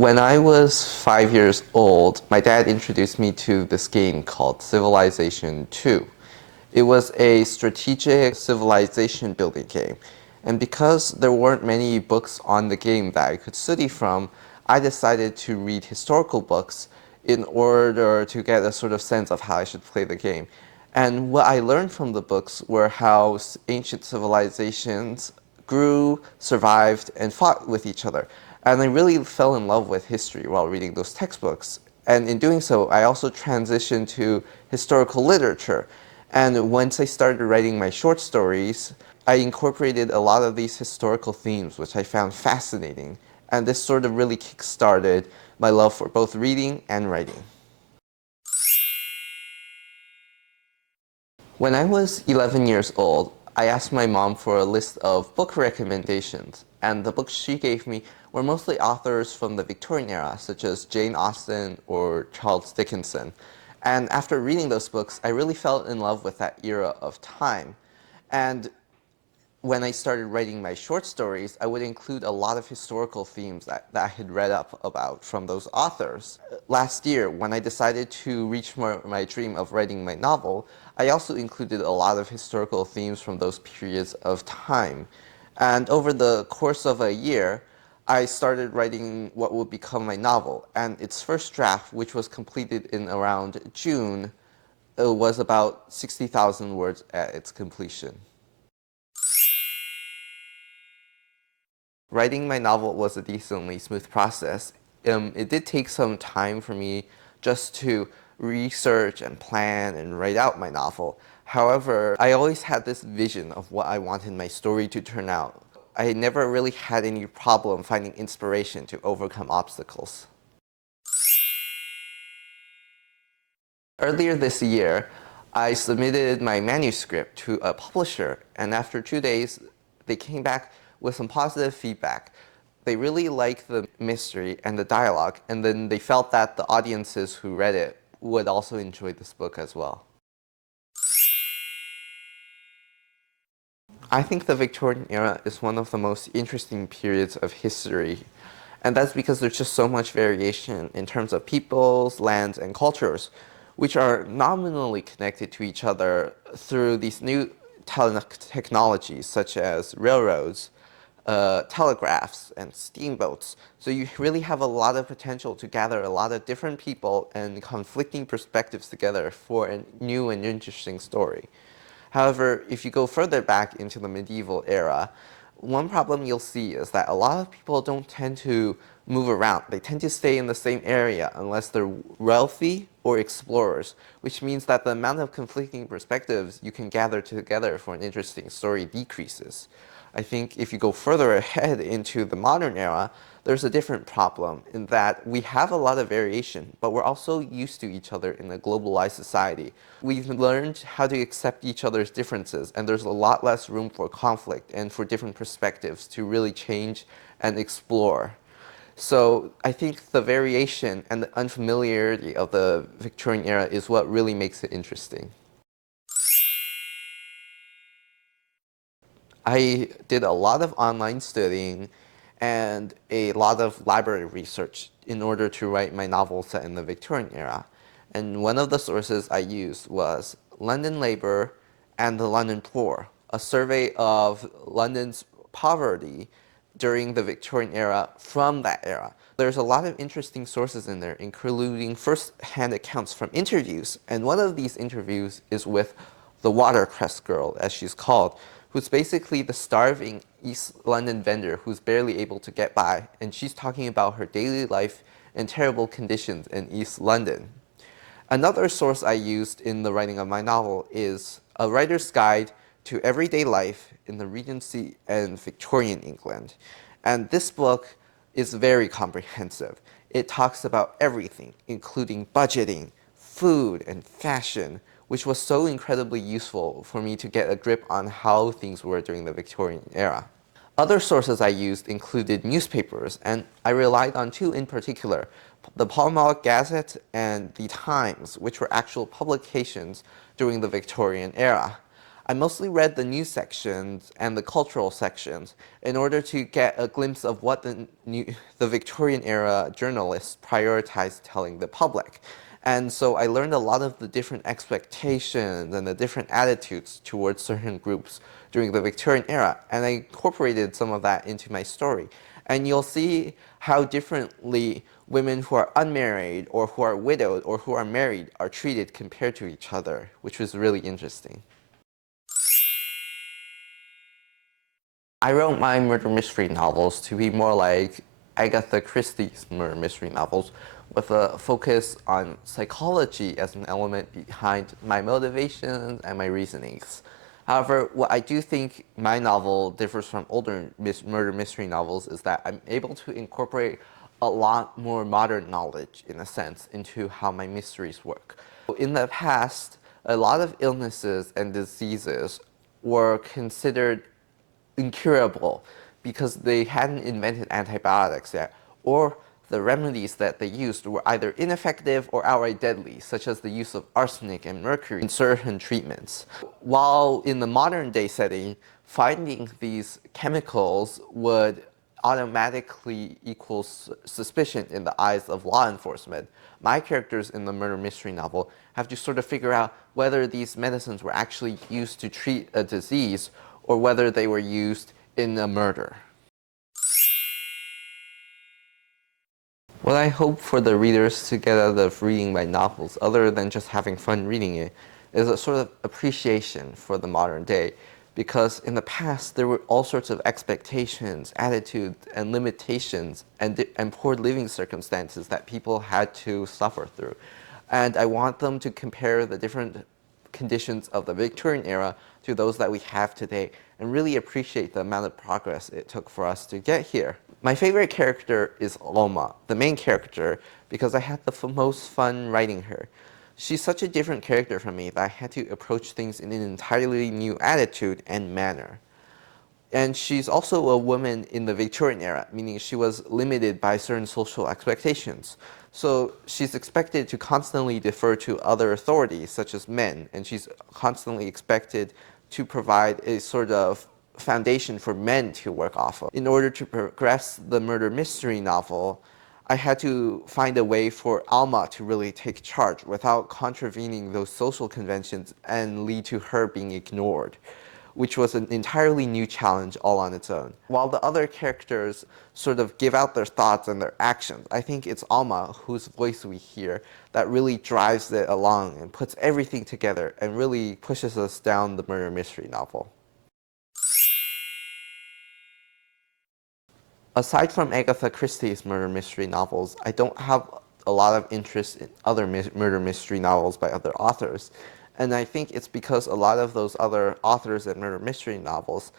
When I was 5 years old, my dad introduced me to this game called Civilization 2. It was a strategic civilization building game. And because there weren't many books on the game that I could study from, I decided to read historical books in order to get a sort of sense of how I should play the game. And what I learned from the books were how ancient civilizations grew, survived, and fought with each other. And I really fell in love with history while reading those textbooks. And in doing so, I also transitioned to historical literature. And once I started writing my short stories, I incorporated a lot of these historical themes, which I found fascinating. And this sort of really kick-started my love for both reading and writing. When I was 11 years old, I asked my mom for a list of book recommendations, and the books she gave me were mostly authors from the Victorian era, such as Jane Austen or Charles Dickens. And after reading those books, I really fell in love with that era of time. And when I started writing my short stories, I would include a lot of historical themes that I had read up about from those authors. Last year, when I decided to reach my dream of writing my novel, I also included a lot of historical themes from those periods of time. And over the course of a year, I started writing what would become my novel. And its first draft, which was completed in around June, was about 60,000 words at its completion. Writing my novel was a decently smooth process. It did take some time for me just to research and plan and write out my novel. However, I always had this vision of what I wanted my story to turn out. I never really had any problem finding inspiration to overcome obstacles. Earlier this year, I submitted my manuscript to a publisher, and after 2 days, they came back with some positive feedback. They really liked the mystery and the dialogue, and then they felt that the audiences who read it would also enjoy this book as well. I think the Victorian era is one of the most interesting periods of history, and that's because there's just so much variation in terms of peoples, lands, and cultures, which are nominally connected to each other through these new technologies such as railroads, telegraphs, and steamboats. So you really have a lot of potential to gather a lot of different people and conflicting perspectives together for a new and interesting story. However, if you go further back into the medieval era, one problem you'll see is that a lot of people don't tend to move around. They tend to stay in the same area unless they're wealthy or explorers, which means that the amount of conflicting perspectives you can gather together for an interesting story decreases. I think if you go further ahead into the modern era, there's a different problem in that we have a lot of variation, but we're also used to each other in a globalized society. We've learned how to accept each other's differences, and there's a lot less room for conflict and for different perspectives to really change and explore. So I think the variation and the unfamiliarity of the Victorian era is what really makes it interesting. I did a lot of online studying and a lot of library research in order to write my novel set in the Victorian era. And one of the sources I used was London Labour and the London Poor, a survey of London's poverty during the Victorian era from that era. There's a lot of interesting sources in there, including first-hand accounts from interviews. And one of these interviews is with the watercress girl, as she's called, who's basically the starving East London vendor who's barely able to get by, and she's talking about her daily life and terrible conditions in East London. Another source I used in the writing of my novel is A Writer's Guide to Everyday Life in the Regency and Victorian England. And this book is very comprehensive. It talks about everything, including budgeting, food, and fashion, which was so incredibly useful for me to get a grip on how things were during the Victorian era. Other sources I used included newspapers, and I relied on two in particular, the Pall Mall Gazette and the Times, which were actual publications during the Victorian era. I mostly read the news sections and the cultural sections in order to get a glimpse of what the Victorian era journalists prioritized telling the public. And so I learned a lot of the different expectations and the different attitudes towards certain groups during the Victorian era, and I incorporated some of that into my story. And you'll see how differently women who are unmarried or who are widowed or who are married are treated compared to each other, which was really interesting. I wrote my murder mystery novels to be more like Agatha Christie's murder mystery novels, with a focus on psychology as an element behind my motivations and my reasonings. However, what I do think my novel differs from older murder mystery novels is that I'm able to incorporate a lot more modern knowledge, in a sense, into how my mysteries work. In the past, a lot of illnesses and diseases were considered incurable because they hadn't invented antibiotics yet, or the remedies that they used were either ineffective or outright deadly, such as the use of arsenic and mercury in certain treatments. While in the modern day setting, finding these chemicals would automatically equal suspicion in the eyes of law enforcement, my characters in the murder mystery novel have to sort of figure out whether these medicines were actually used to treat a disease or whether they were used in a murder. What I hope for the readers to get out of reading my novels, other than just having fun reading it, is a sort of appreciation for the modern day. Because in the past, there were all sorts of expectations, attitudes, and limitations, and poor living circumstances that people had to suffer through. And I want them to compare the different conditions of the Victorian era to those that we have today and really appreciate the amount of progress it took for us to get here. My favorite character is Alma, the main character, because I had the most fun writing her. She's such a different character from me that I had to approach things in an entirely new attitude and manner. And she's also a woman in the Victorian era, meaning she was limited by certain social expectations. So she's expected to constantly defer to other authorities, such as men, and she's constantly expected to provide a sort of foundation for men to work off of. In order to progress the murder mystery novel, I had to find a way for Alma to really take charge without contravening those social conventions and lead to her being ignored, which was an entirely new challenge all on its own. While the other characters sort of give out their thoughts and their actions, I think it's Alma, whose voice we hear, that really drives it along and puts everything together and really pushes us down the murder mystery novel. Aside from Agatha Christie's murder mystery novels, I don't have a lot of interest in other murder mystery novels by other authors. And I think it's because a lot of those other authors and murder mystery novels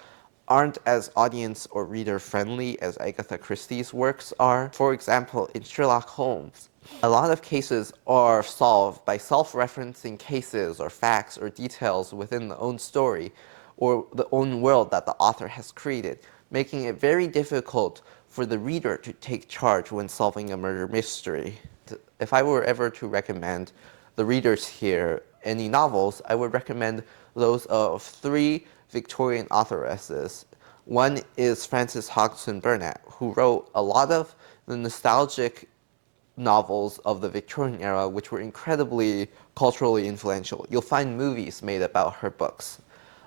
aren't as audience or reader friendly as Agatha Christie's works are. For example, in Sherlock Holmes, a lot of cases are solved by self-referencing cases or facts or details within the own story or the own world that the author has created, making it very difficult for the reader to take charge when solving a murder mystery. If I were ever to recommend the readers here any novels, I would recommend those of three Victorian authoresses. One is Frances Hodgson Burnett, who wrote a lot of the nostalgic novels of the Victorian era, which were incredibly culturally influential. You'll find movies made about her books.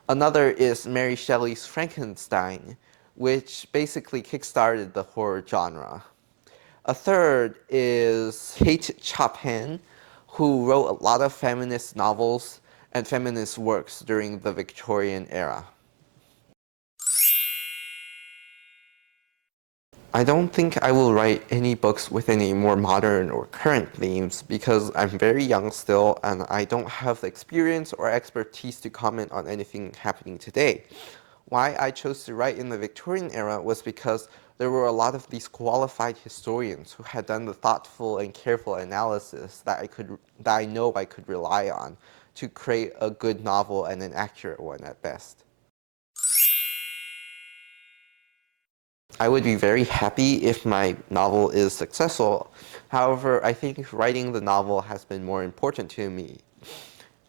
Another is Mary Shelley's Frankenstein, which basically kickstarted the horror genre. A third is Kate Chopin, who wrote a lot of feminist novels and feminist works during the Victorian era. I don't think I will write any books with any more modern or current themes because I'm very young still and I don't have the experience or expertise to comment on anything happening today. Why I chose to write in the Victorian era was because there were a lot of these qualified historians who had done the thoughtful and careful analysis that I know I could rely on to create a good novel and an accurate one at best. I would be very happy if my novel is successful. However, I think writing the novel has been more important to me.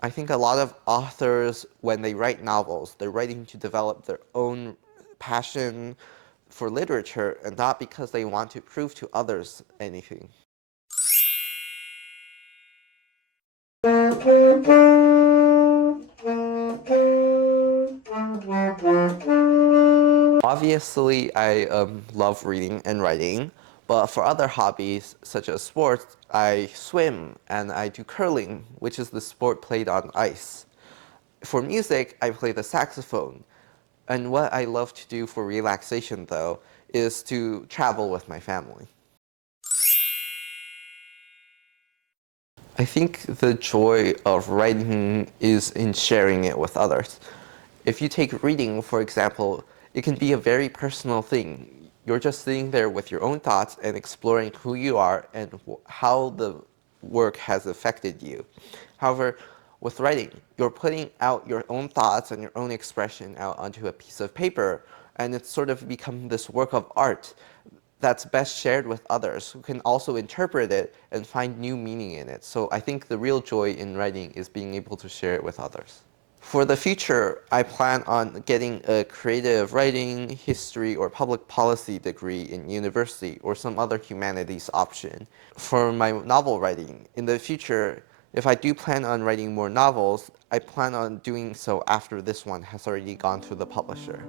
I think a lot of authors, when they write novels, they're writing to develop their own passion for literature and not because they want to prove to others anything. Obviously, I love reading and writing, but for other hobbies, such as sports, I swim and I do curling, which is the sport played on ice. For music, I play the saxophone. And what I love to do for relaxation, though, is to travel with my family. I think the joy of writing is in sharing it with others. If you take reading, for example, it can be a very personal thing. You're just sitting there with your own thoughts and exploring who you are and how the work has affected you. However, with writing, you're putting out your own thoughts and your own expression out onto a piece of paper, and it's sort of become this work of art that's best shared with others who can also interpret it and find new meaning in it. So I think the real joy in writing is being able to share it with others. For the future, I plan on getting a creative writing, history, or public policy degree in university or some other humanities option. For my novel writing, in the future, if I do plan on writing more novels, I plan on doing so after this one has already gone to the publisher.